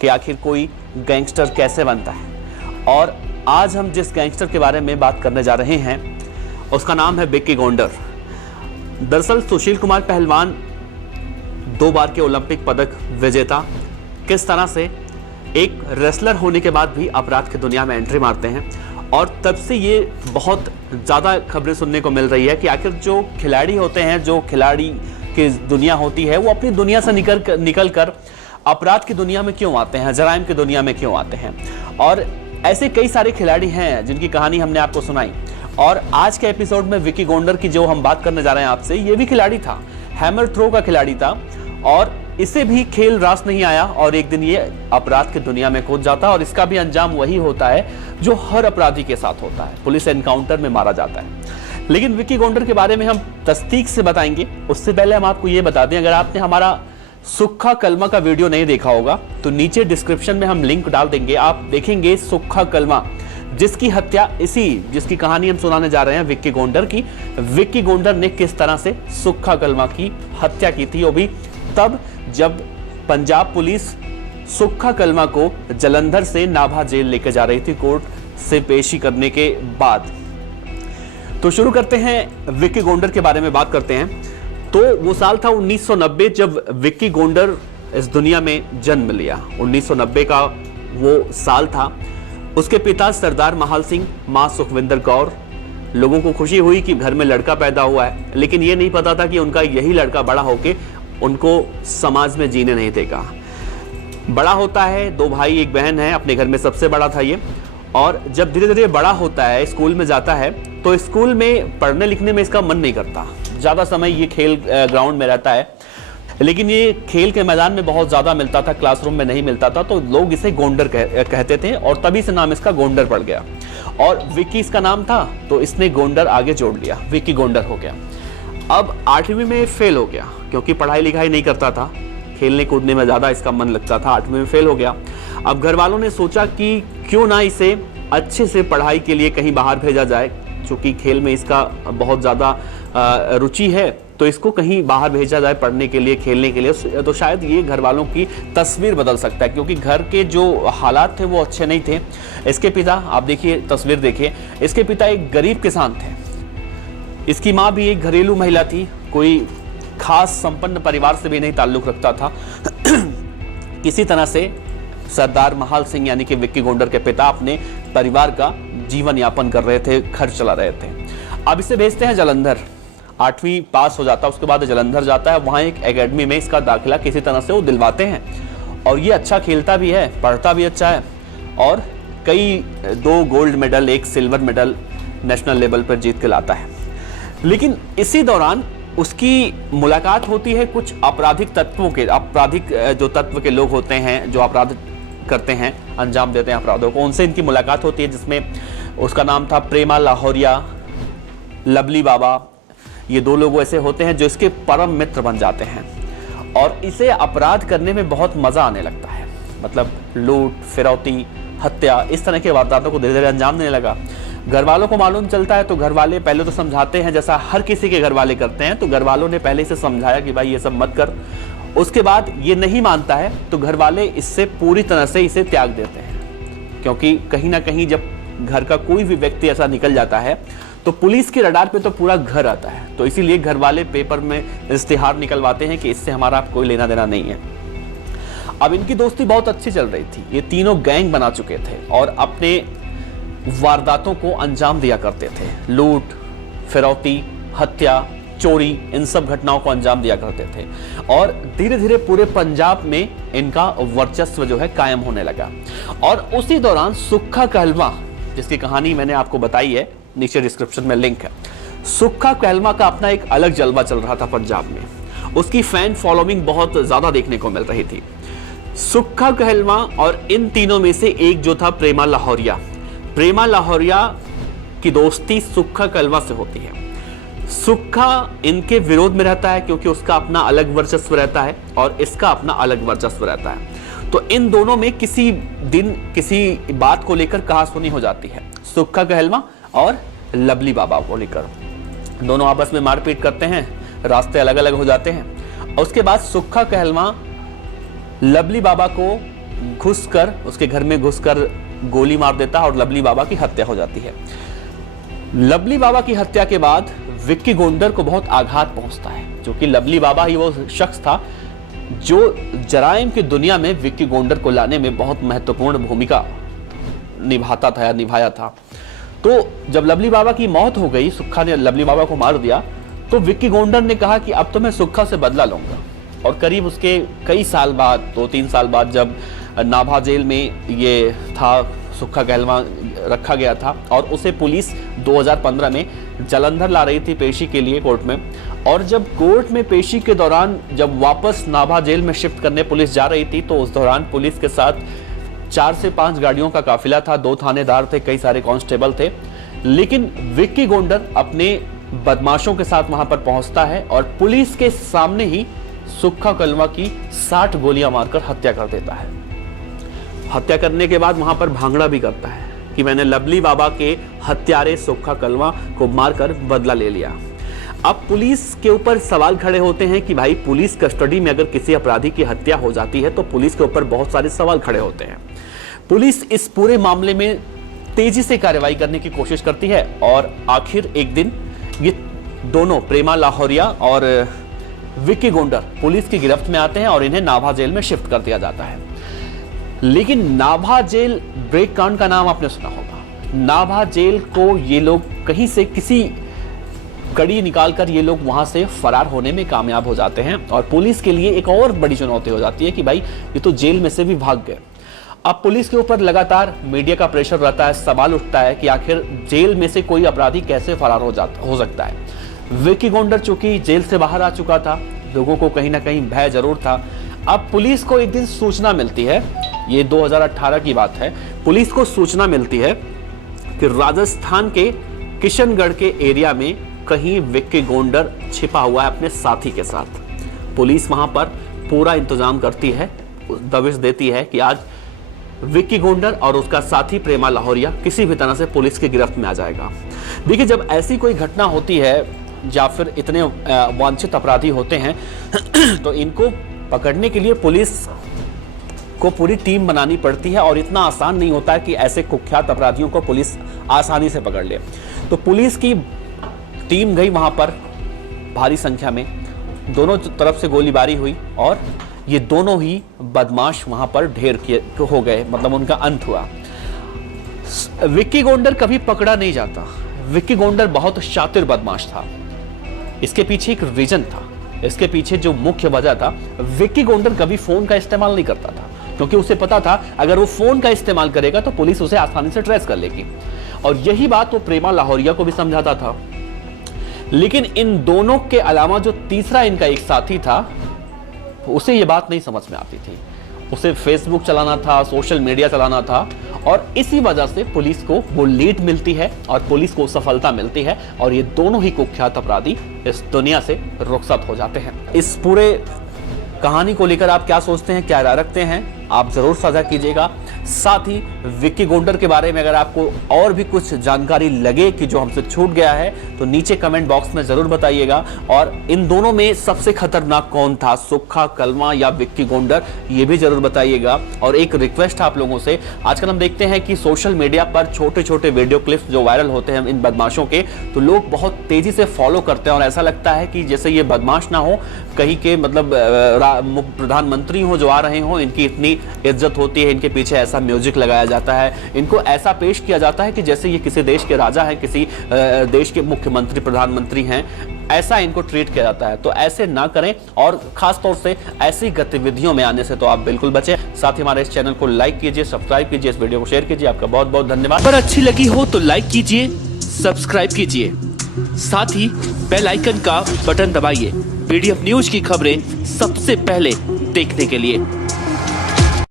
कि आखिर कोई गैंगस्टर कैसे बनता है। और आज हम जिस गैंगस्टर के बारे में बात करने जा रहे हैं उसका नाम है विक्की गोंडर। दरअसल सुशील कुमार पहलवान 2 बार के ओलंपिक पदक विजेता किस तरह से एक रेसलर होने के बाद भी अपराध की दुनिया में एंट्री मारते हैं, और तब से ये बहुत ज़्यादा खबरें सुनने को मिल रही है कि आखिर जो खिलाड़ी होते हैं, जो खिलाड़ी की दुनिया होती है, वो अपनी दुनिया से निकल कर अपराध की दुनिया में क्यों आते हैं, जराइम की दुनिया में क्यों आते हैं। और ऐसे कई सारे खिलाड़ी हैं जिनकी कहानी हमने आपको सुनाई। और आज के एपिसोड में विक्की गोंडर की जो हम बात करने जा रहे हैं आपसे, ये भी खिलाड़ी था, हैमर थ्रो का खिलाड़ी था, और इसे भी खेल रास नहीं आया और एक दिन ये अपराध की दुनिया में कूद जाता है। और इसका भी अंजाम वही होता है जो हर अपराधी के साथ होता है, पुलिस एनकाउंटर में मारा जाता है। लेकिन विक्की गोंडर के बारे में हम तस्दीक से बताएंगे। उससे पहले हम आपको ये बता दें, अगर आपने हमारा सुक्खा कलमा का वीडियो नहीं देखा होगा तो नीचे डिस्क्रिप्शन में हम लिंक डाल देंगे, आप देखेंगे सुक्खा कलमा, जिसकी हत्या जिसकी कहानी हम सुनाने जा रहे हैं विक्की गोंडर की। विक्की गोंडर ने किस तरह से सुक्खा कलमा की हत्या की थी, वो भी तब जब पंजाब पुलिस सुक्खा कलमा को जालंधर से नाभा जेल लेकर जा रही थी कोर्ट से पेशी करने के बाद। तो शुरू करते हैं, विक्की गोंडर के बारे में बात करते हैं। तो वो साल था 1990 जब विक्की गोंडर इस दुनिया में जन्म लिया। 1990 का वो साल था। उसके पिता सरदार महाल सिंह, मां सुखविंदर कौर। लोगों को खुशी हुई कि घर में लड़का पैदा हुआ है, लेकिन ये नहीं पता था कि उनका यही लड़का बड़ा होके उनको समाज में जीने नहीं देगा। बड़ा होता है, 2 भाई 1 बहन है, अपने घर में सबसे बड़ा था ये। और जब धीरे धीरे बड़ा होता है, स्कूल में जाता है, तो स्कूल में पढ़ने लिखने में इसका मन नहीं करता। ज़्यादा समय ये खेल ग्राउंड में रहता है, लेकिन ये खेल के मैदान में बहुत ज़्यादा मिलता था, क्लासरूम में नहीं मिलता था। तो लोग इसे गोंडर कहते थे और तभी से नाम इसका गोंडर पड़ गया। और विक्की इसका नाम था तो इसने गोंडर आगे जोड़ लिया, विक्की गोंडर हो गया। अब 8वीं में फेल हो गया क्योंकि पढ़ाई लिखाई नहीं करता था, खेलने कूदने में ज़्यादा इसका मन लगता था। 8वीं में फेल हो गया। अब घर वालों ने सोचा कि क्यों ना इसे अच्छे से पढ़ाई के लिए कहीं बाहर भेजा जाए, क्योंकि खेल में इसका बहुत ज़्यादा रुचि है, तो इसको कहीं बाहर भेजा जाए पढ़ने के लिए, खेलने के लिए। तो शायद ये घर वालों की तस्वीर बदल सकता है, क्योंकि घर के जो हालात थे वो अच्छे नहीं थे। इसके पिता, आप देखिए तस्वीर देखिए, इसके पिता एक गरीब किसान थे। इसकी माँ भी एक घरेलू महिला थी, कोई खास संपन्न परिवार से भी नहीं ताल्लुक रखता था। किसी तरह से सरदार महाल सिंह यानी कि विक्की गोंडर के पिता अपने परिवार का जीवन यापन कर रहे थे, खर्च चला रहे थे। अब इसे भेजते हैं जालंधर। 8वीं पास हो जाता है, उसके बाद जालंधर जाता है। वहाँ एक एकेडमी में इसका दाखिला किसी तरह से वो दिलवाते हैं, और ये अच्छा खेलता भी है, पढ़ता भी अच्छा है, और कई 2 gold medal, 1 silver medal national level पर जीत के लाता है। लेकिन इसी दौरान उसकी मुलाकात होती है कुछ आपराधिक जो तत्व के लोग होते हैं, जो अपराध करते हैं, अंजाम देते हैं अपराधों को, उनसे इनकी मुलाकात होती है, जिसमें उसका नाम था प्रेमा लाहौरिया, लवली बाबा। ये 2 लोग ऐसे होते हैं जो इसके परम मित्र बन जाते हैं, और इसे अपराध करने में बहुत मजा आने लगता है। मतलब लूट, फिरौती, हत्या, इस तरह के वारदातों को धीरे धीरे अंजाम देने लगा। घर वालों को मालूम चलता है तो घर वाले पहले तो समझाते हैं, जैसा हर किसी के घर वाले करते हैं। तो घर वालों ने पहले इसे समझाया कि भाई ये सब मत कर। उसके बाद ये नहीं मानता है तो घर वाले इससे पूरी तरह से इसे त्याग देते हैं, क्योंकि कहीं ना कहीं जब घर का कोई भी व्यक्ति ऐसा निकल जाता है तो पुलिस के रडार पे तो पूरा घर आता है। तो इसीलिए घर वाले पेपर में इश्तिहार निकलवाते हैं कि इससे हमारा कोई लेना देना नहीं है। अब इनकी दोस्ती बहुत अच्छी चल रही थी। ये तीनों गैंग बना चुके थे और अपने वारदातों को अंजाम दिया करते थे। लूट, फिरौती, हत्या, चोरी, इन सब घटनाओं को अंजाम दिया करते थे। और धीरे धीरे पूरे पंजाब में इनका वर्चस्व जो है कायम होने लगा। और उसी दौरान सुक्खा कहलवा, जिसकी कहानी मैंने आपको बताई है, नीचे डिस्क्रिप्शन में लिंक है। सुक्खा कहलवा का अपना एक अलग जलवा चल रहा था पंजाब में। उसकी फैन फॉलोइंग बहुत ज्यादा देखने को मिल रही थी। सुक्खा कहलवा और इन तीनों में से एक जो था प्रेमा लाहौरिया। प्रेमा लाहौरिया की दोस्ती सुक्खा कहलवा से होती है। सुक्खा इनके विरोध में रहता है क्योंकि उसका अपना अलग वर्चस्व रहता है और इसका अपना अलग वर्चस्व रहता है। तो इन दोनों में किसी दिन किसी बात को लेकर कहासुनी हो जाती है। सुक्खा कहलवा और लवली बाबा को लेकर दोनों आपस में मारपीट करते हैं, रास्ते अलग अलग हो जाते हैं। और उसके बाद सुक्खा कहलवा लवली बाबा को घुसकर उसके घर में घुसकर गोली मार देता है और लवली बाबा की हत्या हो जाती है। लवली बाबा की हत्या के बाद विक्की गोंडर को बहुत आघात पहुंचता है, क्योंकि लवली बाबा ही वो शख्स था जो जराइम की दुनिया में विक्की गोंडर को लाने में बहुत महत्वपूर्ण भूमिका निभाता था या निभाया था। तो जब लवली बाबा की मौत हो गई, सुक्खा ने लवली बाबा को मार दिया, तो विक्की गोंडर ने कहा कि अब तो मैं सुक्खा से बदला लूंगा। और करीब उसके कई साल बाद, 2-3 साल बाद, जब नाभा जेल में ये था, सुक्खा कहलवान रखा गया था और उसे पुलिस 2015 में जालंधर ला रही थी पेशी के लिए कोर्ट में। और जब कोर्ट में पेशी के दौरान जब वापस नाभा जेल में शिफ्ट करने पुलिस जा रही थी, तो उस दौरान पुलिस के साथ 4 से 5 गाड़ियों का काफिला था, 2 थानेदार थे, कई सारे कांस्टेबल थे। लेकिन विक्की गोंडर अपने बदमाशों के साथ वहां पर पहुंचता है और पुलिस के सामने ही सुक्खा कलवा की 60 गोलियां मारकर हत्या कर देता है। हत्या करने के बाद वहां पर भांगड़ा भी करता है कि मैंने लवली बाबा के हत्यारे सुक्खा कलवा को मारकर बदला ले लिया। अब पुलिस के ऊपर सवाल खड़े होते हैं कि भाई, पुलिस कस्टडी में अगर किसी अपराधी की हत्या हो जाती है तो पुलिस के ऊपर बहुत सारे सवाल खड़े होते हैं। पुलिस इस पूरे मामले में तेजी से कार्रवाई करने की कोशिश करती है और आखिर एक दिन ये दोनों, प्रेमा लाहौरिया और विक्की गोंडर, पुलिस की गिरफ्त में आते हैं और इन्हें नाभा जेल में शिफ्ट कर दिया जाता है। लेकिन नाभा जेल ब्रेक कांड का नाम आपने सुना होगा। नाभा जेल को ये लोग कहीं से किसी कड़ी निकालकर ये लोग वहां से फरार होने में कामयाब हो जाते हैं और पुलिस के लिए एक और बड़ी चुनौती हो जाती है कि भाई, ये तो जेल में से भी भाग गए। अब पुलिस के ऊपर लगातार मीडिया का प्रेशर रहता है, सवाल उठता है कि आखिर जेल में से कोई अपराधी कैसे फरार हो सकता है। विक्की गोंडर चूंकि जेल से बाहर आ चुका था, लोगों को कहीं ना कहीं भय जरूर था। अब पुलिस को एक दिन सूचना मिलती है, ये 2018 की बात है, पुलिस को सूचना मिलती है कि राजस्थान के किशनगढ़ के एरिया में कहीं विक्की गोंडर छिपा हुआ है अपने साथी के साथ। पुलिस वहां पर पूरा इंतजाम करती है, दबिश देती है कि आज विक्की गोंडर और उसका साथी प्रेमा लाहौरिया किसी भी तरह से पुलिस की गिरफ्त में आ जाएगा। देखिए, जब ऐसी कोई घटना होती है या फिर इतने वांछित अपराधी होते हैं तो इनको पकड़ने के लिए पुलिस को पूरी टीम बनानी पड़ती है और इतना आसान नहीं होता है कि ऐसे कुख्यात अपराधियों को पुलिस आसानी से पकड़ ले। तो पुलिस की टीम गई वहां पर भारी संख्या में, दोनों तरफ से गोलीबारी हुई और ये दोनों ही बदमाश वहां पर ढेर हो गए, मतलब उनका अंत हुआ। विक्की गोंडर कभी पकड़ा नहीं जाता। विक्की गोंडर बहुत शातिर बदमाश था। इसके पीछे एक रीजन था, इसके पीछे जो मुख्य वजह था, विक्की गोंडर कभी फोन का इस्तेमाल नहीं करता था, क्योंकि उसे पता था अगर वो फोन का इस्तेमाल करेगा तो पुलिस उसे आसानी से ट्रेस कर लेगी। और यही बात वो प्रेमा लाहौरिया को भी समझाता था। लेकिन इन दोनों के अलावा जो तीसरा इनका एक साथी था, उसे ये बात नहीं समझ में आती थी। उसे फेसबुक चलाना था, सोशल मीडिया चलाना था और इसी वजह से पुलिस को वो लीड मिलती है और पुलिस को सफलता मिलती है और ये दोनों ही कुख्यात अपराधी इस दुनिया से रुखसत हो जाते हैं। इस पूरे कहानी को लेकर आप क्या सोचते हैं, क्या राय रखते हैं, आप जरूर साझा कीजिएगा। साथ ही विक्की गोंडर के बारे में अगर आपको और भी कुछ जानकारी लगे कि जो हमसे छूट गया है तो नीचे कमेंट बॉक्स में जरूर बताइएगा। और इन दोनों में सबसे खतरनाक कौन था, सुक्खा कलवा या विक्की गोंडर, ये भी जरूर बताइएगा। और एक रिक्वेस्ट आप लोगों से, आजकल हम देखते हैं कि सोशल मीडिया पर छोटे छोटे वीडियो क्लिप्स जो वायरल होते हैं इन बदमाशों के, तो लोग बहुत तेजी से फॉलो करते हैं और ऐसा लगता है कि जैसे ये बदमाश ना हो, कहीं के मतलब प्रधानमंत्री हो जो आ रहे हो, इनकी इतनी इज्जत होती है, इनके पीछे ऐसा म्यूजिक लगाया जाता है, इनको ऐसा पेश किया जाता है कि जैसे ये किसी देश के राजा हैं, किसी देश के मुख्यमंत्री प्रधानमंत्री हैं, ऐसा इनको ट्रीट किया जाता है। तो ऐसे ना करें और खास तौर से ऐसी गतिविधियों में आने से तो आप बिल्कुल बचें। साथ ही हमारे इस चैनल को लाइक कीजिए, सब्सक्राइब कीजिए, इस वीडियो को शेयर कीजिए। आपका बहुत बहुत धन्यवाद। पर अच्छी लगी हो तो लाइक कीजिए, सब्सक्राइब कीजिए, साथ ही बेल आइकन का बटन दबाइए पीडीएफ न्यूज की खबरें सबसे पहले देखने के लिए।